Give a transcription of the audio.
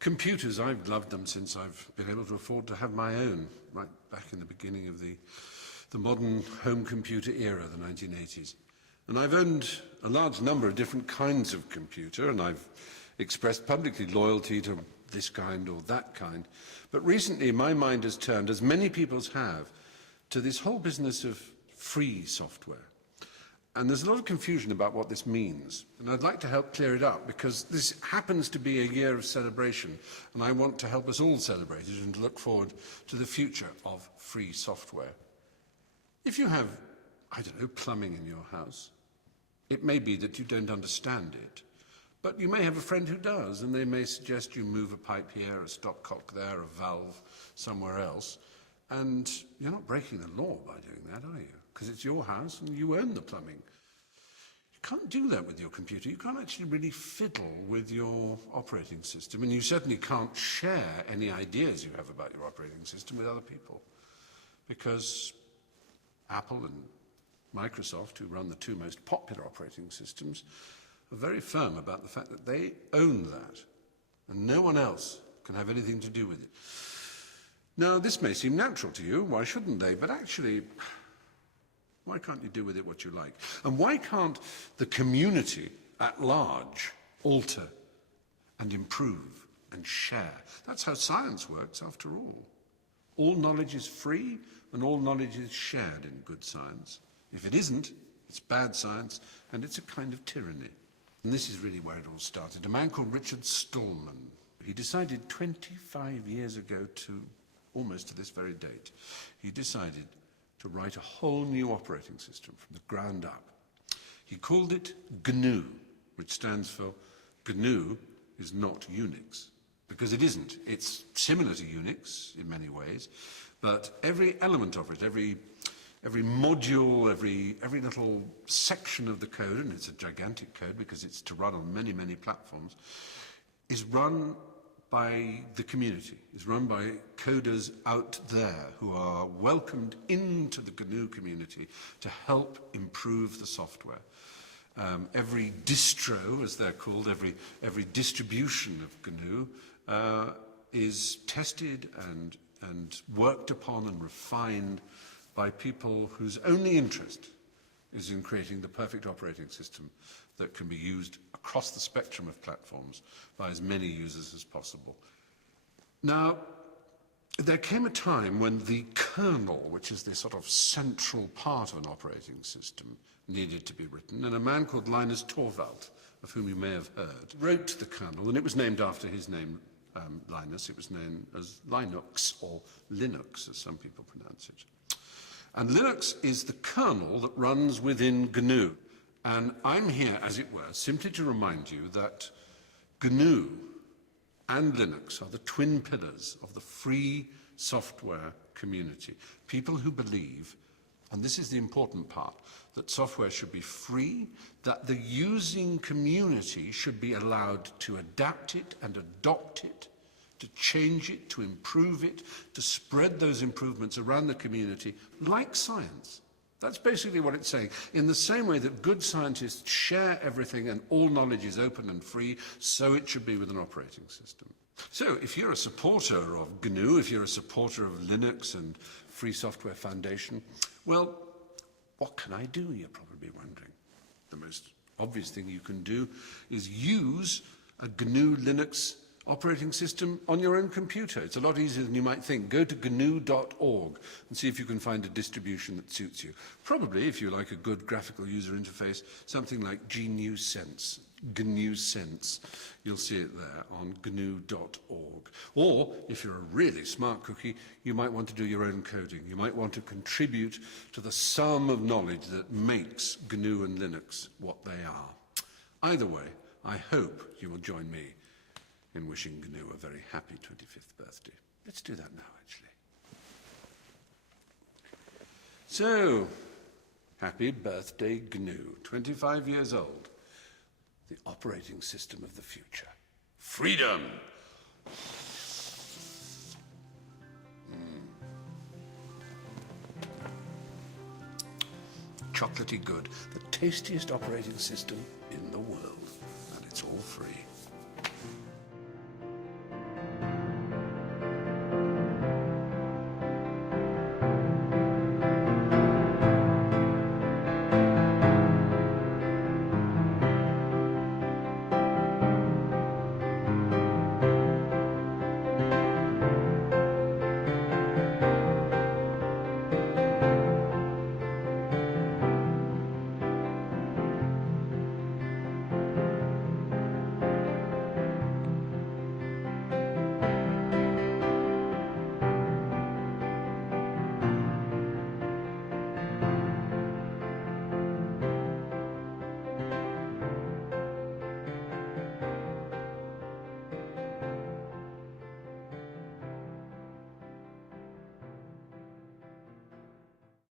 Computers, I've loved them since I've been able to afford to have my own, right back in the beginning of the modern home computer era, the 1980s. And I've owned a large number of different kinds of computer, and I've expressed publicly loyalty to this kind or that kind. But recently my mind has turned, as many people's have, to this whole business of free software. And there's a lot of confusion about what this means. And I'd like to help clear it up, because this happens to be a year of celebration, and I want to help us all celebrate it and look forward to the future of free software. If you have, I don't know, plumbing in your house, it may be that you don't understand it, but you may have a friend who does, and they may suggest you move a pipe here, a stopcock there, a valve somewhere else, and you're not breaking the law by doing that, are you? Because it's your house and you own the plumbing. You can't do that with your computer. You can't actually really fiddle with your operating system, and you certainly can't share any ideas you have about your operating system with other people, because Apple and Microsoft, who run the two most popular operating systems, are very firm about the fact that they own that, and no one else can have anything to do with it. Now, this may seem natural to you, why shouldn't they? But actually, why can't you do with it what you like? And why can't the community at large alter and improve and share? That's how science works, after all. All knowledge is free, and all knowledge is shared in good science. If it isn't, it's bad science, and it's a kind of tyranny. And this is really where it all started. A man called Richard Stallman, he decided 25 years ago, to almost to this very date, he decided to write a whole new operating system from the ground up. He called it GNU, which stands for GNU is not Unix, because it isn't. It's similar to Unix in many ways, but every element of it, every module, every little section of the code, and it's a gigantic code because it's to run on many, many platforms, is run by the community, is run by coders out there who are welcomed into the GNU community to help improve the software. Every distro, as they're called, every distribution of GNU is tested and worked upon and refined by people whose only interest is in creating the perfect operating system that can be used across the spectrum of platforms by as many users as possible. Now, there came a time when the kernel, which is the sort of central part of an operating system, needed to be written, and a man called Linus Torvald, of whom you may have heard, wrote the kernel, and it was named after his name, Linus. It was known as Linux, or Linux, as some people pronounce it. And Linux is the kernel that runs within GNU. And I'm here, as it were, simply to remind you that GNU and Linux are the twin pillars of the free software community. People who believe, and this is the important part, that software should be free, that the using community should be allowed to adapt it and adopt it, to change it, to improve it, to spread those improvements around the community, like science. That's basically what it's saying. In the same way that good scientists share everything and all knowledge is open and free, so it should be with an operating system. So if you're a supporter of GNU, if you're a supporter of Linux and Free Software Foundation, well, what can I do, you're probably wondering. The most obvious thing you can do is use a GNU Linux operating system on your own computer. It's a lot easier than you might think. Go to GNU.org and see if you can find a distribution that suits you. Probably, if you like a good graphical user interface, something like GNU Sense. GNU Sense. You'll see it there on GNU.org. Or, if you're a really smart cookie, you might want to do your own coding. You might want to contribute to the sum of knowledge that makes GNU and Linux what they are. Either way, I hope you will join me in wishing GNU a very happy 25th birthday. Let's do that now, actually. So, happy birthday, GNU. 25 years old. The operating system of the future. Freedom! Chocolatey good. The tastiest operating system in the world. And it's all free.